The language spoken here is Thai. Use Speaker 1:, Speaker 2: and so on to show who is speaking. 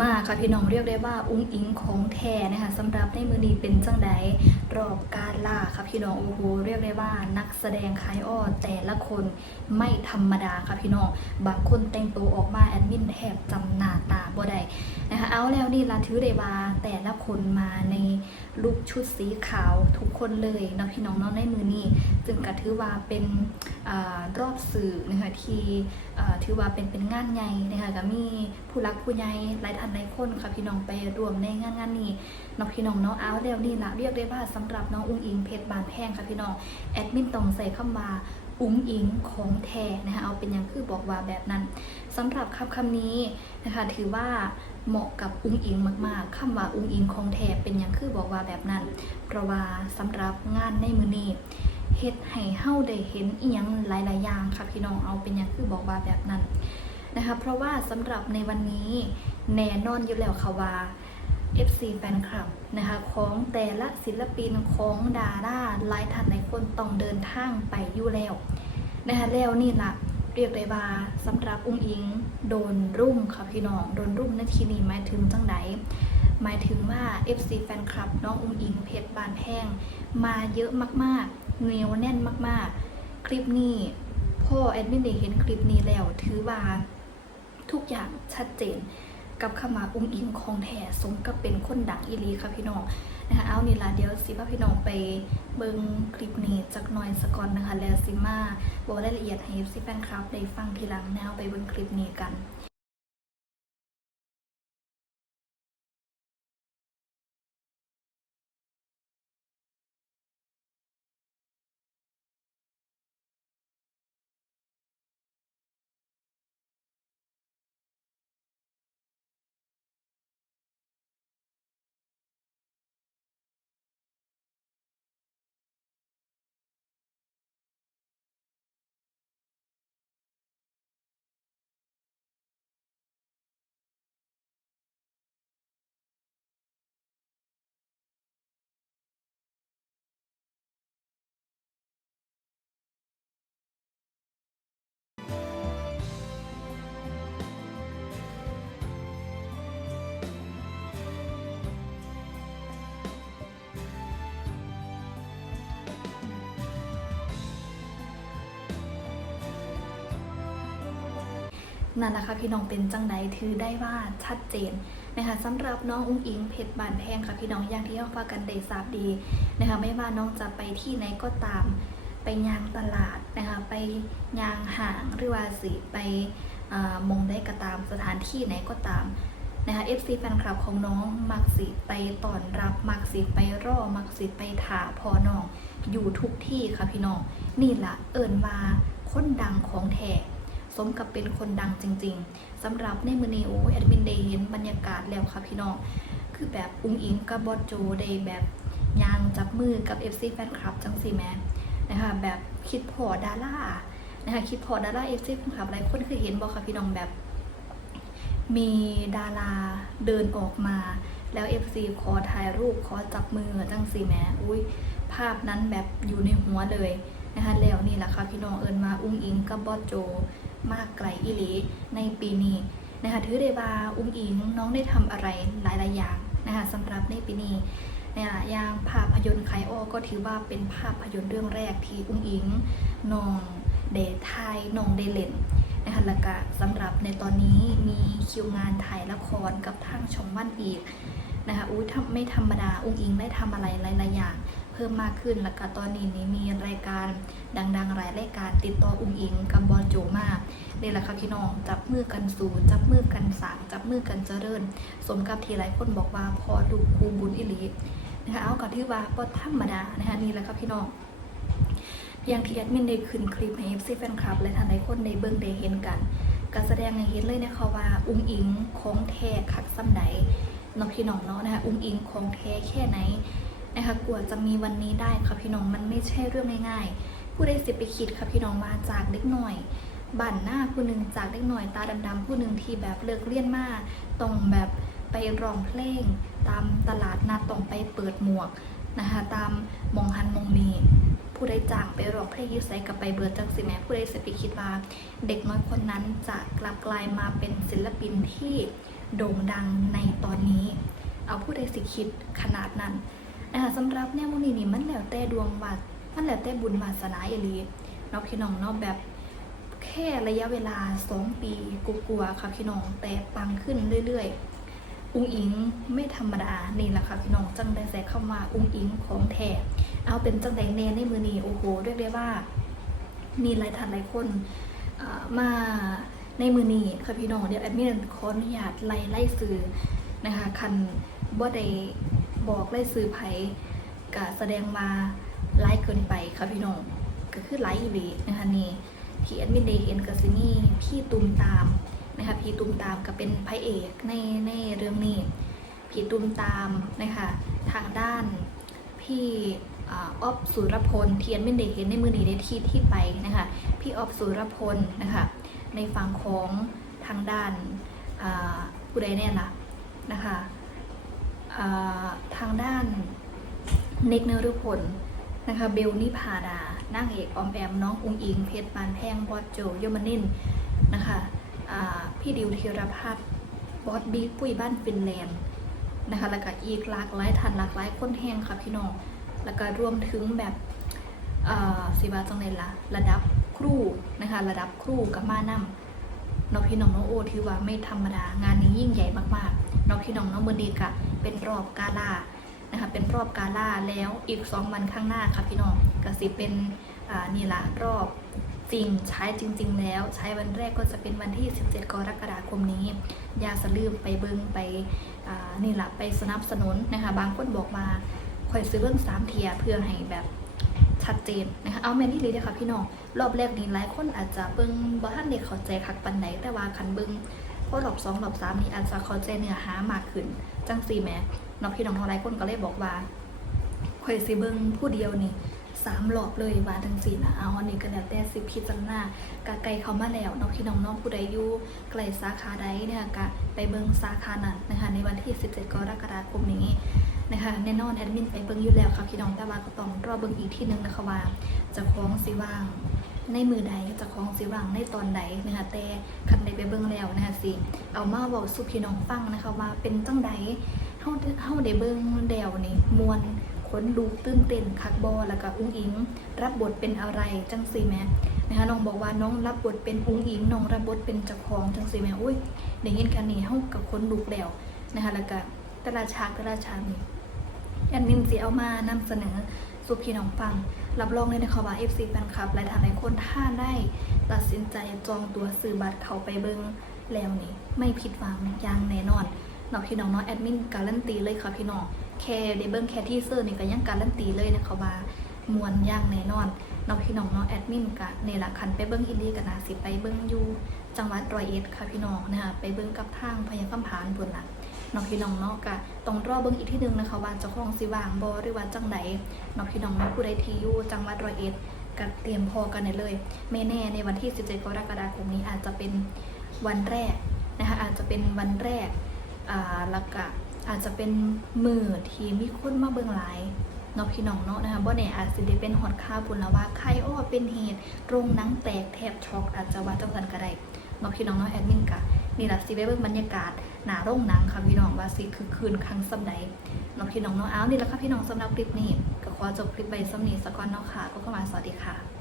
Speaker 1: มาค่ะพี่น้องเรียกได้ว่าอุ้งอิงของแท้นะคะสำหรับในมือนี้เป็นจังใดรอบการล่าค่ะพี่น้องโอ้โหเรียกได้ว่านักแสดงคายอ้อแต่ละคนไม่ธรรมดาค่ะพี่น้องบางคนแต่งตัวออกมาแอดมินแทบจำหน้าตาบ่ได้นะคะเอาแล้วนี่ละถือได้ว่าแต่ละคนมาในลุคชุดสีขาวทุกคนเลยนะพี่น้องเนาะในมือนี้จึงก็ถือว่าเป็นอรอบสื่อนะคะที่ถือว่าเป็นเป็นงานใหญ่นะคะก็มีผู้รักผู้ใหญ่หลายท่านหลายคนค่ะพี่น้องไปรวมในงานงานนี้เนาะพี่น้องเนาะเอาแล้วนี่ละเรียกได้ว่าสำหรับน้องอุ้งอิงเพชรบานแพงค่ะพี่น้องแอดมินต้องใส่คำว่าอุ้งอิงของแท้นะคะเอาเป็นอย่างคือบอกว่าแบบนั้นสำหรับคำคำนี้นะคะถือว่าเหมาะกับอุ้งอิงมากๆคำว่าอุ้งอิงของแท้เป็นอย่างคือบอกว่าแบบนั้น เพราะว่าสำหรับงานในมือนี้เฮ็ดให้เฮาได้เห็นอีหยังหลายๆอย่างค่ะพี่น้องเอาเป็นอย่างคือบอกว่าแบบนั้นนะคะเพราะว่าสำหรับในวันนี้ แน่นอนอยู่แล้วค่ะว่า FC แฟนคลับนะคะของแต่ละศิลปินของดาราหลายท่านหลายคนต้องเดินทางไปอยู่แล้วนะคะแล้วนี่ล่ะเรียกได้ว่าสำหรับอุ้งอิงโดนรุ่มค่ะพี่น้องโดนรุ่มในที่นี้หมายถึงจังไดหมายถึงว่า FC แฟนคลับน้องอุ้งอิงเพชรบานแพงมาเยอะมากๆเหนียวแน่นมากๆ คลิปนี้พ่อแอดมินได้เห็นคลิปนี้แล้วถือว่าทุกอย่างชัดเจน กับขมาอุ้งอิงของแท้สมกับเป็นคนดังอีลีค่ะพี่น้องนะคะเอานี่ละเดี๋ยวสิพาพี่น้องไปเบิ่งคลิปนี้จักหน่อยสกอนนะคะแล้วสิมาบอกรายละเอียดให้สิแฟนคลับได้ฟังทีหลังแนวไปเบิ่งคลิปนี้กัน นั่นแหละค่ะพี่น้องเป็นจังใดถือได้ว่าชัดเจนนะคะสำหรับน้องอุ้งอิงเพชรบานแพงค่ะพี่น้องอย่างที่เราฟังกันได้ทราบดีนะคะไม่ว่าน้องจะไปที่ไหนก็ตามไปยางตลาดนะคะไปยางห่างหรือว่าสิไปมงได้ก็ตามสถานที่ไหนก็ตามนะคะ FC แฟนคลับของน้องมักสิไปต้อนรับมักสิไปรอมักสิไปถาพอน้องอยู่ทุกที่ค่ะพี่น้องนี่ละเอิญว่าคนดังของแท้ สมกับเป็นคนดังจริง ๆสำหรับในมือนี้โอ้แอดมินได้เห็นบรรยากาศแล้วค่ะพี่น้อง คือแบบอุ้งอิงกับบอสโจได้แบบยางจับมือกับ FC แฟนคลับจังสีแมนะคะแบบคิดพอดารานะคะคิดพอดารา FC แฟนคลับหลายคนคือเห็นบอกค่ะพี่น้องแบบ มีดาราเดินออกมา แล้ว FC ขอถ่ายรูปขอจับมือจังสีแหมอุ้ยภาพนั้นแบบอยู่ในหัวเลยนะคะแล้วนี่แหละค่ะพี่น้องเอิญมาอุ้งอิงกับบอสโจ มากไกลอีหลีในปีนี้นะคะถือได้ว่าอุ้งอิงน้องได้ทำอะไรหลาย ๆ อย่างนะคะสำหรับในปีนี้เนี่ยอย่างภาพยนตร์ไคโอก็ถือว่าเป็นภาพยนตร์เรื่องแรกที่อุ้งอิงน้องเดทายน้องเดเล่นนะคะแล้วก็สำหรับในตอนนี้มีคิวงานถ่ายละครกับทางช่องวันอีกนะคะอุ้ยทไม่ธรรมดาอุ้งอิงได้ทำอะไรหลาย ๆ อย่าง เพิ่มมากขึ้นแล้วก็ตอนนี้นี่มีรายการดัง ๆ หลายรายการติดต่ออุ้งอิงกับบอลโจมา นี่แหละค่ะพี่น้องจับมือกันสู่จับมือกันสางจับมือกันเจริญ สมกับที่หลายคนบอกว่าพอดูครูบุญอิลีนะคะเอากับที่ว่าปธรรมดานะคะนี่แหละค่ะพี่น้องอย่างที่แอดมินได้ขึ้นคลิปให้ FC แฟนคลับและท่านหลายคนในเบื้องได้เห็นกันการแสดงให้เห็นเลยนะคะว่าอุ้งอิงของแท้คักซ้ำใดเนาะพี่น้องเนาะนะคะอุ้งอิงของแท้แค่ไหนนะคะกว่าจะมีวันนี้ได้ค่ะพี่น้องมันไม่ใช่เรื่องง่ายๆผู้ใดสิไปคิดค่ะพี่น้องมาจากเล็กหน่อย บั่นหน้าผู้หนึ่งจากเล็กหน่อยตาดำๆผู้หนึ่งที่แบบเลิกเรียนมากต้องแบบไปร้องเพลง ตามตลาดนัดต้องไปเปิดหมวกนะคะตามมองฮันมองมีผู้ใดจางไปร้องเพลงอยูไซกับไปเบิร์จังสิแม่ผู้ใดสิไปคิดว่าเด็กน้อยคนนั้นจะกลับกลายมาเป็นศิลปินที่โด่งดังในตอนนี้ เอาผู้ใดสิคิดขนาดนั้นนะคะสำหรับแนวโมนีนี่มันแล้วแต่ดวงวาสมันแล้วแต่บุญวาสนาอีหลีเนาะพี่น้องเนาะแบบ แค่ระยะเวลา 2 ปีกลัวๆค่ะพี่น้องแต่ปังขึ้นเรื่อยๆ อุ้งอิงไม่ธรรมดา นี่แหละค่ะพี่น้องจังได้แสเข้ามาอุ้งอิงของแท้เอาเป็นจังแดงเนนในมือนี้โอ้โหเรียกได้ว่า มีหลายท่านหลายคนมาในมือนี้ค่ะพี่น้องเดี๋ยวแอดมินขออนุญาตไล่ไล่ซื้อนะคะคันบ่ได้บอกไล่ซื้อไผก็แสดงมาไล่เกินไปค่ะพี่น้องก็คือไล่อีหลีนะคะนี่ ที่แอดมินได้เห็นก็สิมีพี่ตุมตามนะคะพี่ตุมตามก็เป็นพระเอกในในเรื่องนี้พี่ตุมตามนะคะทางด้านพี่ออฟสุรพลเทียนไม่ได้เห็นในมือดีในที่ที่ไปนะคะพี่ออฟสุรพลนะคะในฝั่งของทางด้านอ่าผู้ใดเนี่ยล่ะนะคะทางด้านเนกเนรุพลนะคะเบลนิพาดา นางเอกออมแอมน้องอุงอิง เพชรปานแพงบอสโจโยมานินนะคะพี่ดิวธีรพัฒน์บอสบิ๊กปุ้ยบ้านฟินแลนด์นะคะแล้วก็อีกหลากหลายทันหลากหลายคนแห้งค่ะพี่น้องแล้วก็รวมถึงแบบสิว่าจังไดละระดับครูนะคะระดับครูกับมานำน้องพี่น้องน้องโอถือว่าไม่ธรรมดางานนี้ยิ่งใหญ่มากๆน้องพี่น้องน้องเบอร์ดีกะเป็นรอบกาล่านะคะเป็นรอบกาล่าแล้วอีกสองวันข้างหน้าค่ะพี่น้องก็สิเป็นนี่ละรอบจริงใช้จริง ๆ แล้ว ใช้วันแรกก็จะเป็นวันที่ 17 กรกฎาคมนี้อย่าสลืมไปเบิงไปนี่แหละไปสนับสนุนนะคะบางคนบอกมาคอยซื้อเบื้งสามเทียเพื่อให้แบบชัดเจนนะคะเอาแมนที่ลีเลยค่ะพี่น้องรอบแรกนี้หลายคนอาจจะเบิ้งบอท่านเด็กเข้าใจคักปันไหนแต่ว่าคันเบิ้งพอรอบสองรอบสามนี้อาจจะเข้าใจเนื้อหามากขึ้นจังสี่แหม่น้องพี่น้องหลายคนก็เลยบอกว่าคอยสิเบิ้งผู้เดียวนี่ สามรอบเลยว่าทั้งสี่นะเอาอันนี้ก็แล้วแต่สิบพิจารณากะไกลเขามาแล้วน้องพี่น้องน้องผู้ใดอยู่ไกลสาขาใดเนี่ยกะไปเบิ้งสาขานั้นนะคะในวันที่ 17 กรกฎาคมนี้นะคะแน่นอนแอดมินไปเบิ้งอยู่แล้วค่ะพี่น้องแต่ว่าก็ต้องรอเบิ้งอีกที่นึงนะคะว่าจะคล้องสีว่างในมือใดจะคล้องสีว่างในตอนใดนะคะแต่คันใดไปเบิ้งแล้วนะคะสิเอามาบอกสู่พี่น้องฟังนะคะว่าเป็นจังใดเฮาเฮาได้เบิ้งแล้วนี่มวน ขนลุกตื่นเต้นคักบอแล้วก็อุ้งอิง รับบทเป็นอะไรจังสีแม่นะคะน้องบอกว่าน้องรับบทเป็นอุ้งอิงน้องรับบทเป็นเจ้าของจังสีแม่อุ้ยได้ยินกันนี่เฮากับคนลุกแล้วนะคะแล้วก็ต่ละฉากแต่ละฉากนี่แอดมินสิเอามานำเสนอสู่พี่น้องฟัง รับรองเลยนะคะว่า FC แฟนคลับหลายท่านหลายคนถ้าได้ตัดสินใจจองตัวซื้อบัตรเขาไปเบิ่งแล้วนี่ไม่ผิดหวังอย่างแน่นอนเนาะพี่น้องเนาะแอดมินการันตีเลยค่ะพี่น้อง แค่ได้เบิ่งแค่ที่เซอร์นี่ก็ยังการันตีเลยนะคะว่ามวนย่างแน่นอนเนาะพี่น้องเนาะแอดมินกะนี่ละคันไปเบิ่งอินดี้กันนะสิไปเบิ่งอยู่จังหวัดร้อยเอ็ดค่ะพี่น้องนะคะไปเบิ่งกับทางพญาคำผานพุ่นน่ะเนาะพี่น้องเนาะกะต้องรอเบิ่งอีกที่หนึ่งนะคะว่าเจ้าของสิว่างบ่หรือว่าจังไดเนาะพี่น้องเนาะผู้ใดที่อยู่จังหวัดร้อยเอ็ดก็เตรียมพอกันเลย ไม่แน่ในวันที่ 17 กรกฎาคมนี้อาจจะเป็นวันแรกนะคะอาจจะเป็นวันแรกอ่าแล้วก็ อาจจะเป็นมือที่มีคนมาเบิ่งหลายเนาะพี่น้องเนาะนะคะบ่แน่อาจสิได้เป็นฮอดค่าบุญล้วว่าใครอ้อเป็นเหตุโรงนังแตกแทบช็อกอาจจะว่าจังซั่นก็ได้เนาะพี่น้องเนาะแอดมินกะนี่ล่ะสิไปเบิ่งบรรยากาศหน้าโรงหนังค่ะพี่น้องว่าสิคือคืนครั้งสำใดเนาะพี่น้องเนาะอ้าวนี่แหละค่ะพี่น้องสำหรับคลิปนี้ก็ขอจบคลิปไปสำนีสกอนเนาะค่ะก็เข้ามาสวัสดีค่ะ